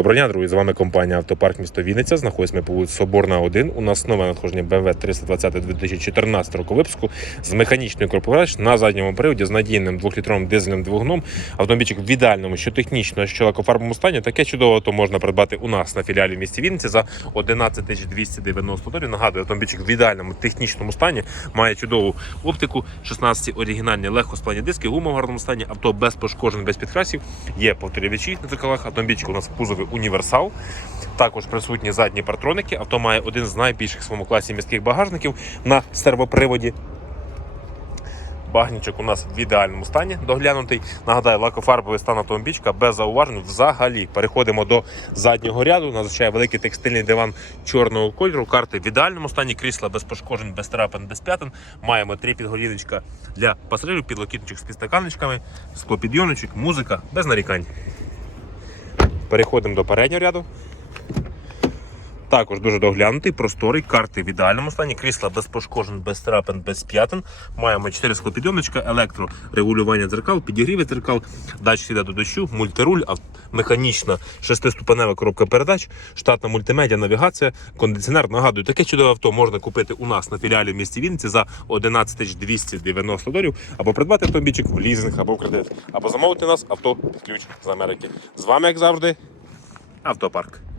Доброго дня, друзі, з вами компанія Автопарк місто Вінниця. Знаходимося ми по вулиці Соборна 1. У нас нове надходження BMW 320 2014 року випуску з механічною корпорач на задньому приводі з надійним двохлітровим дизельним двигуном. Автомобільчик в ідеальному, що технічно, що лакофарбовому стані. Таке чудово авто можна придбати у нас на філіалі в місті Вінниці за 11 290 доларів. Нагадую, автомобільчик в ідеальному технічному стані має чудову оптику, 16 оригінальні легкосплавні диски, гума в гарному стані, авто без пошкоджень, без підкрасів. Є повторювачі на дзеркалах. Автомобільчик у нас в універсал. Також присутні задні партроники. Авто має один з найбільших в своєму класі міських багажників на сервоприводі. Багнічок у нас в ідеальному стані доглянутий. Нагадаю, лакофарбовий стан автомобільчика без зауважень взагалі. Переходимо до заднього ряду. Назначає великий текстильний диван чорного кольору. Карти в ідеальному стані, крісла без пошкоджень, без трапин, без п'ятин. Маємо три підголівничка для пасажирів, підлокітничок з підстаканничками, склопідйомничок, музика без нарікань. Переходимо до переднього ряду. Також дуже доглянутий, просторий, карти в ідеальному стані, крісла без пошкоджень, без трапин, без п'ятин. Маємо 4 склопідйомничка, електрорегулювання дзеркал, підігріви дзеркал, датчик світа до дощу, мультируль, механічна шестиступенева коробка передач, штатна мультимедіа, навігація, кондиціонер. Нагадую, таке чудове авто можна купити у нас на філіалі в місті Вінниці за 11 290 доларів, або придбати автомобільчик в лізинг або в кредит, або замовити нас авто під ключ з Америки. З вами, як завжди, автопарк.